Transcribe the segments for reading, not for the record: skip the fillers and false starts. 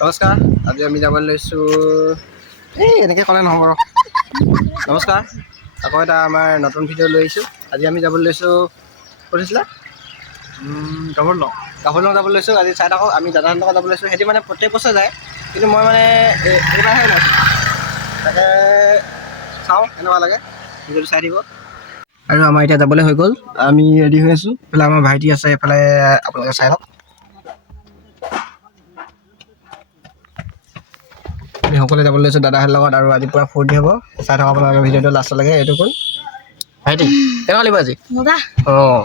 নমস্কাৰ, আজি আমি যাবলৈ লৈছোঁ এনেকৈ ক'লে নহ'ব আৰু। নমস্কাৰ, আকৌ এটা আমাৰ নতুন ভিডিঅ' লৈ আহিছোঁ। আজি আমি যাবলৈ লৈছোঁ ক'ত হৈছিলে কাপোৰলং যাবলৈ লৈছোঁ। আজি চাই থাকক, আমি দাদাহঁতৰ লগত যাবলৈ লৈছোঁ। সিহঁতি মানে প্ৰত্যেক বছৰে যায়, কিন্তু মই মানে এইবাৰহে ওলাইছোঁ। তাকে চাওঁ কেনেকুৱা লাগে, ভিডিঅ'টো চাই দিব। আৰু আমাৰ এতিয়া যাবলৈ হৈ গ'ল, আমি ৰেডি হৈ আছোঁ। এইফালে আমাৰ ভাইটি আছে, এইফালে আপোনালোকে চাই লওক। আমি সকলোৱে যাবলৈ লৈছোঁ দাদাহঁতৰ লগত, আৰু আজি পুৰা ফূৰ্তি হ'ব। চাই থকা আপোনালোকে ভিডিঅ'টো লাষ্টলৈকে। এইটো কোন ভাইটি, কেনেকুৱা লাগিব আজি? অঁ,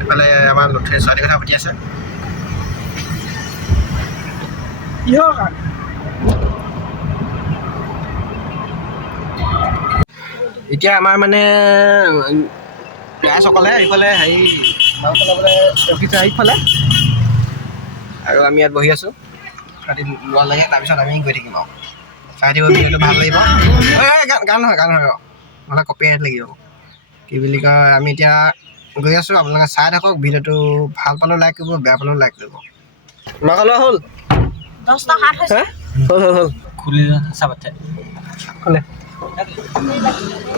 এইফালে আমাৰ লঠীৰ ছোৱালীৰ কথা পাতি আছে। এতিয়া আমাৰ মানে ৰাইজসকলে এইফালে হেৰি নাও চলাবলৈ ৰখিছে এইফালে, আৰু আমি ইয়াত বহি আছোঁ। ৰাতি লোৱা লাগে, তাৰপিছত আমি গৈ থাকিম আৰু চাই থাকিব। ভিডিঅ'টো ভাল লাগিব। গান নহয় নহ'লে কপিৰাইট লাগিব। কি বুলি কয়, আমি এতিয়া গৈ আছোঁ। আপোনালোকে চাই থাকক ভিডিঅ'টো। ভাল পালেও লাইক কৰিব, বেয়া পালেও লাইক কৰিব। মাংস লোৱা হ'ল 10টা 7 হৈছে। হ'ল খুলি চাবাতে খুলে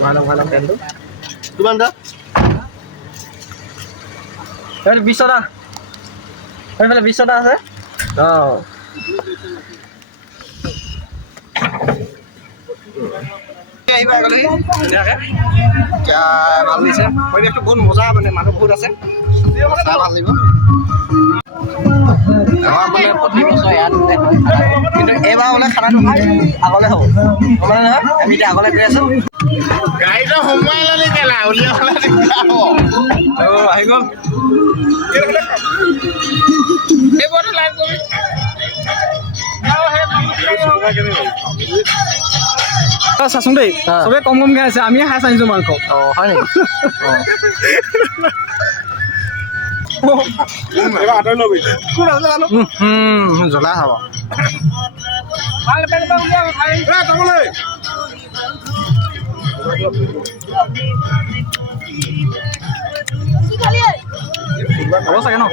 ভাল তেলটো কিমান দা 20 টকা। এইফালে 20 টকা আছে। অঁ, আহিবা আগলৈ ধুনীয়াকৈ। এতিয়া ভাল লাগিছে, পৰিৱেশটো বহুত মজা, মানে মানুহ বহুত আছে, চাই ভাল লাগিব। আমাৰ বোলে প্ৰতি বছৰ ইয়াত হয়, কিন্তু এইবাৰ বোলে খানাটো আগলৈ হ'ব মানে নহয়। আমি এতিয়া আগলৈ গৈ আছোঁ। গাড়ীটো সোমোৱাই ল'লি কেলা, উলিয়াবলৈ দিগদাৰ হ'ব। আহি গ'ল। এইবোৰতো লাইভ কৰি চাচোন দেই, চবে কম কমকৈ আছে, আমি খাই চাইছোঁ মাংস। অঁ, হয় নেকি? জ্বলা হ'ব। হ'ব চাগে ন?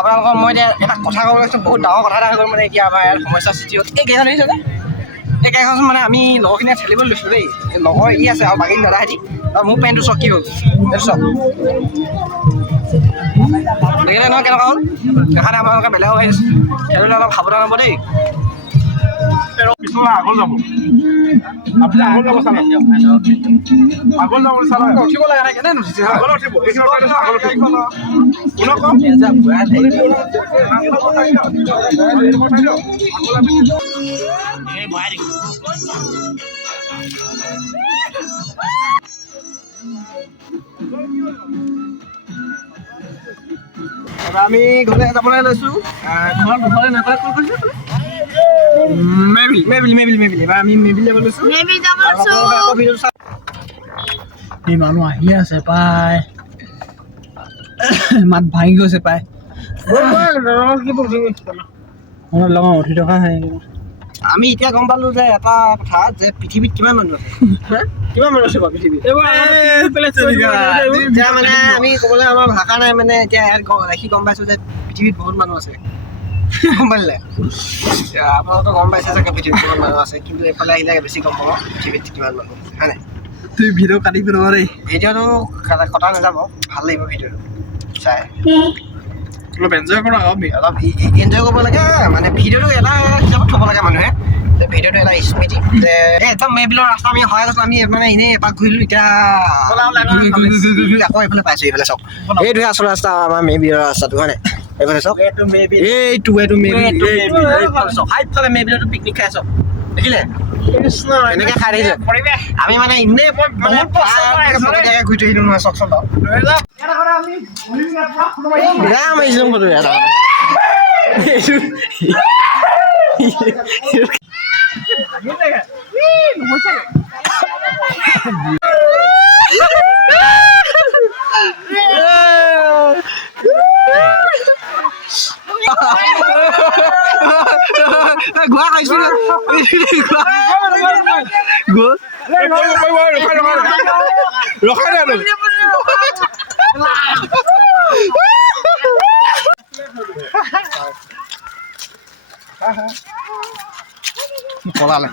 আপোনালোকৰ মই এতিয়া এটা কথা ক'ব লৈছোঁ, বহুত ডাঙৰ কথা এটা হৈ গ'ল। মানে এতিয়া আমাৰ ইয়াত সমস্যাৰ সৃষ্টি হ'ল। এই গাড়ীখন দেখিছে যে, এই গাড়ীখন মানে আমি লগৰখিনিয়ে ঠেলিবলৈ লৈছোঁ দেই। লগৰ ই আছে আৰু বাকী দাদাহেঁতি। আৰু মোৰ পেণ্টটো চক কি হ'ল, এইটো চক দেখিলে নহয় কেনেকুৱা হ'ল। দেখাতে আপোনালোকে বেলেগক আহিছে, সেইবিলাক অলপ সাৱধান হ'ব দেই। আগত যাব উঠিব লগা নাই, কেনে নুঠিছে? আমি ঘৰলৈ যাবলৈ লৈছোঁ। এবাৰ আমি মেবিল যাব লৈছোঁ। এই মানুহ আহি আছে পাই, মাত ভাঙি গৈছে পাই। উঠি থকা আমি এতিয়া গম পালো যে এটা কথা, যে পৃথিৱীত কিমান মানুহ আছে। কিমান মানুহ আছে বাৰু পৃথিৱীত? এতিয়া মানে আমি ক'বলৈ আমাৰ ভাষা নাই। মানে এতিয়া ইয়াত দেখি গম পাইছোঁ যে পৃথিৱীত বহুত মানুহ আছে। গম পালে? আপোনালোকে গম পাইছে চাগে পৃথিৱীত কিমান মানুহ আছে, কিন্তু এইফালে আহিলে বেছি গম পাব পৃথিৱীত কিমান মানুহ আছে, হয় নাই? তুমি ভিডিঅ' কাটি পেলাব দেই। ভিডিঅ'টো কটা নাযাব, ভাল লাগিব ভিডিঅ'টো চাই। অলপ এনজয় কৰা, অলপ এনজয় কৰিব লাগে। মানে ভিডিঅ'টো এটা হিচাপত থ'ব লাগে মানুহে, যে ভিডিঅ'টো এটা স্মৃতি। যে একদম মেবিলৰ ৰাস্তা আমি সহায় কৰিছোঁ। আমি মানে এনেই এপাক ঘূৰিলোঁ, এতিয়া আকৌ এইফালে পাইছোঁ। এইফালে চাওক, এইটোহে আচল ৰাস্তা আমাৰ মেবিলৰ ৰাস্তাটো, হয় নাই? এইফালে চাওক, এইটো মেবিল পিকনিক খাই চাওক, দেখিলে এনেকে খাই দেখিছে। আমি মানে এনেই ঘূৰি থৈ আহিলোঁ নহয়, চাওকচোন বাৰু। গ'ল ৰখাই নাই পলালে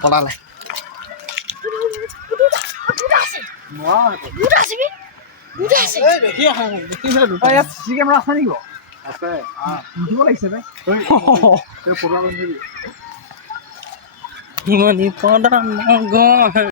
কেমেৰা আছে নেকি আছে উঠিব লাগিছে বে ফটো ইমান